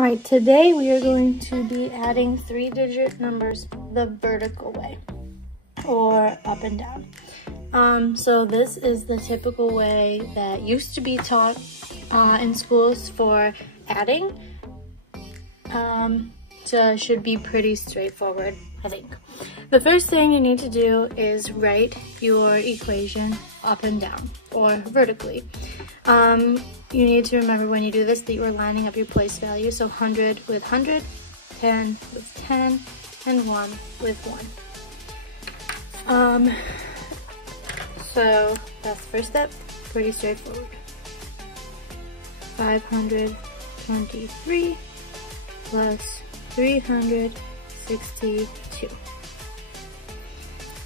All right, today we are going to be adding 3-digit numbers the vertical way, or up and down. So this is the typical way that used to be taught in schools for adding. So it should be pretty straightforward, I think. The first thing you need to do is write your equation up and down, or vertically. You need to remember when you do this that you are lining up your place value. So 100 with 100, 10 with 10, and 1 with 1. So that's the first step, pretty straightforward. 523 plus 362.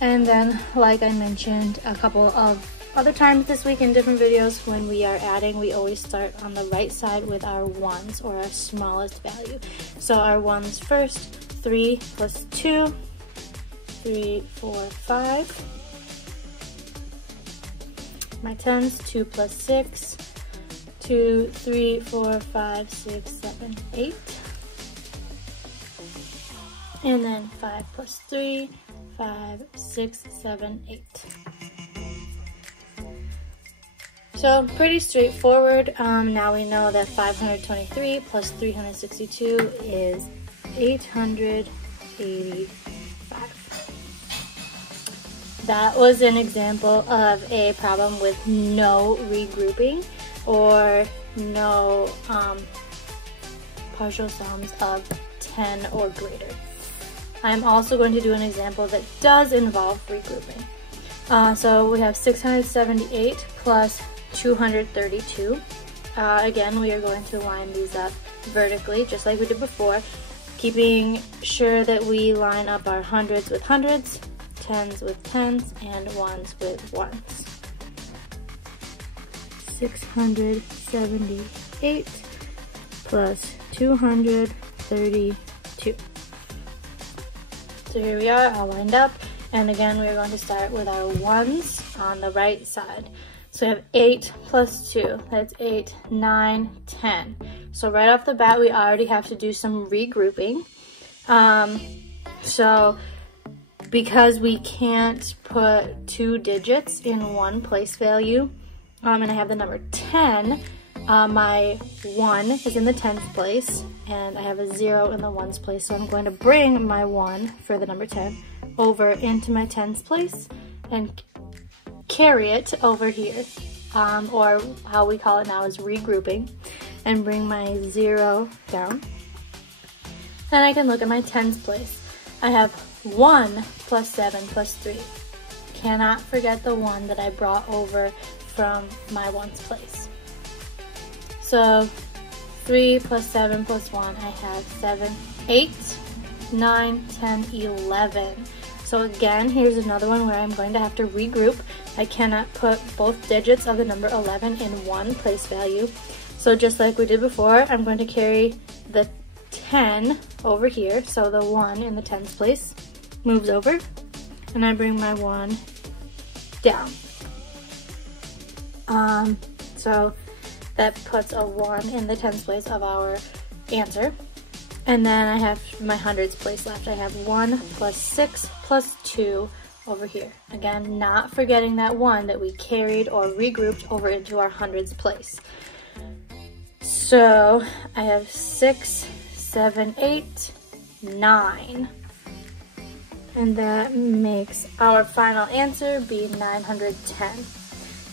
And then, like I mentioned a couple of other times this week in different videos, when we are adding, we always start on the right side with our ones, or our smallest value. So our ones first, 3 plus 2, 3, 4, 5. My tens, 2 plus 6, 2, 3, 4, 5, 6, 7, 8. And then 5 plus 3, 5, 6, 7, 8. So pretty straightforward. Now we know that 523 plus 362 is 885. That was an example of a problem with no regrouping or no partial sums of 10 or greater. I'm also going to do an example that does involve regrouping. So we have 678 plus 232. Again, we are going to line these up vertically, just like we did before, keeping sure that we line up our hundreds with hundreds, tens with tens, and ones with ones. 678 plus 232. So here we are, all lined up. And again, we're going to start with our ones on the right side. So we have 8 plus 2, that's 8, 9, 10. So right off the bat, we already have to do some regrouping. So because we can't put 2 digits in one place value, and I have the number 10, my 1 is in the 10th place, and I have a 0 in the ones place. So I'm going to bring my 1 for the number 10 over into my tens place and carry it over here, or how we call it now is regrouping, and bring my 0 down. Then I can look at my tens place. I have 1 plus 7 plus 3. Cannot forget the 1 that I brought over from my ones place. So 3 plus 7 plus 1, I have 7, 8, 9, 10, 11. So again, here's another one where I'm going to have to regroup. I cannot put both digits of the number 11 in one place value. So just like we did before, I'm going to carry the 10 over here. So the 1 in the tens place moves over, and I bring my 1 down. So that puts a 1 in the tens place of our answer. And then I have my hundreds place left. I have 1 plus 6 plus 2 over here. Again, not forgetting that 1 that we carried or regrouped over into our hundreds place. So I have 6, 7, 8, 9. And that makes our final answer be 910.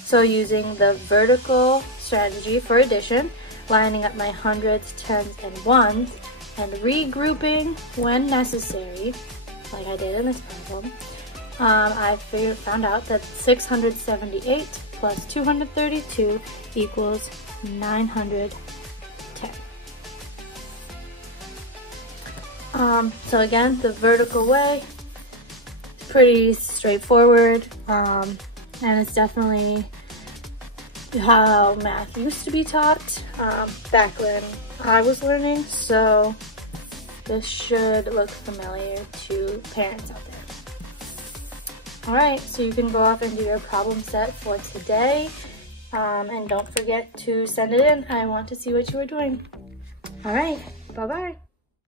So using the vertical strategy for addition, lining up my hundreds, tens, and ones, and regrouping when necessary, like I did in this problem, I found out that 678 plus 232 equals 910. So again, the vertical way is pretty straightforward, and it's definitely how math used to be taught back when I was learning, so this should look familiar to parents out there. Alright, so you can go off and do your problem set for today. And don't forget to send it in. I want to see what you are doing. All right. Bye-bye.